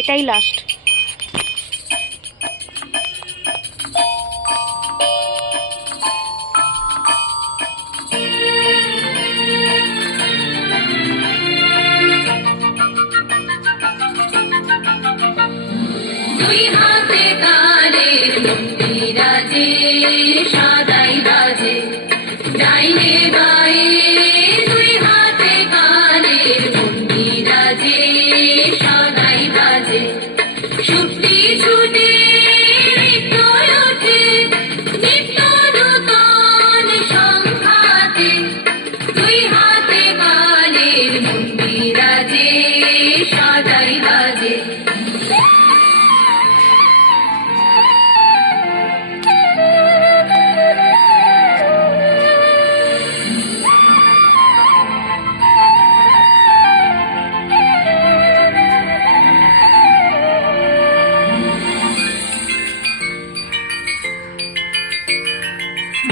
এটাই লাস্ট। দুই হাতে তালের মন্দিরাজে সাদাই বাজে ডাইনে বায়ে, দুই হাতে তালের মন্দিরাজে সাদাই বাজে ছুটি ছুটে নৃত্য ওঠে নিত্য নূতন সংঘাতে, দুই হাতে তালের মন্দিরাজে সাদাই বাজে।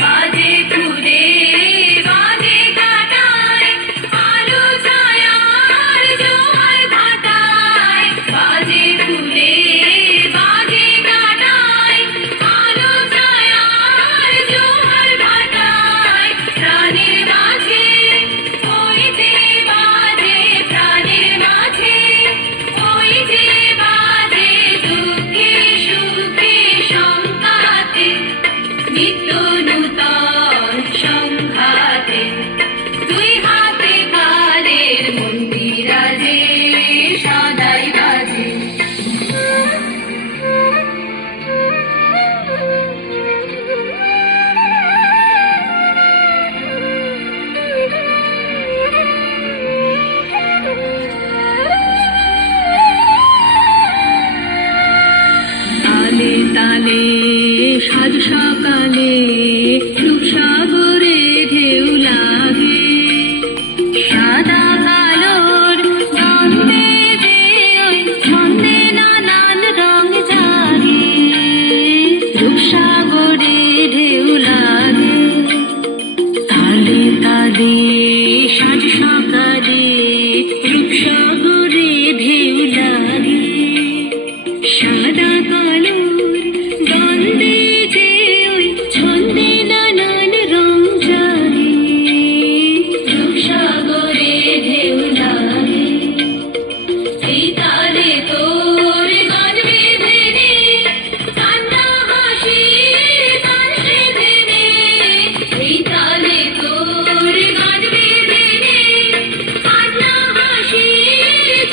বাজে ফুলে বাজে কাটায় আলো ছায়ার জোয়ার ভাটায়, বাজে ফুলে বাজে কাটায় আলো ছায়ার জোয়ার ভাটায়, প্রাণের মাঝে ওই যে বাজে, প্রাণের মাঝে ওই যে বাজে দুঃখে সুখে সংঘাতে নিত্য নূতন সংঘাতে, দুই হাতে তালের মন্দিরাজে সাদাই বাজে। তালে তালে সাজ সকালে রূপসাগরে ঢেউ লাগে, সাদা কালোর দ্বন্দ্বে যে ওই ছন্দে নানান রং জাগে, রূপসাগরে ঢেউ লাগে। তালে তালে সাজ সকালে রূপসাগরে ঢেউ লাগে, সাদা কালোর দ্বন্দ্বে যে ওই ছন্দে নানান রং জাগে, রূপসাগরে ঢেউ লাগে। এই তালে তোর গান বেঁধে নে, কান্না হাসি গান বেঁধে নে, এই তালে তোর গান বেঁধে নে, কান্না হাসি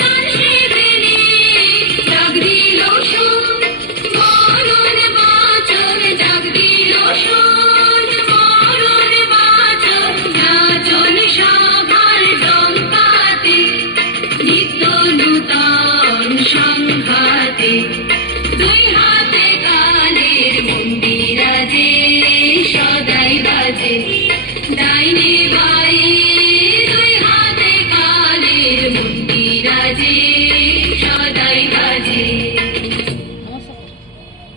গান বেঁধে নে, জাগ দিল শোন মরণ বাঁচন, জাগ দিল শোন মরণ বাঁচন, নাচন সভার ডঙ্কাতে নিত্য নূতন সংঘাতে, দুই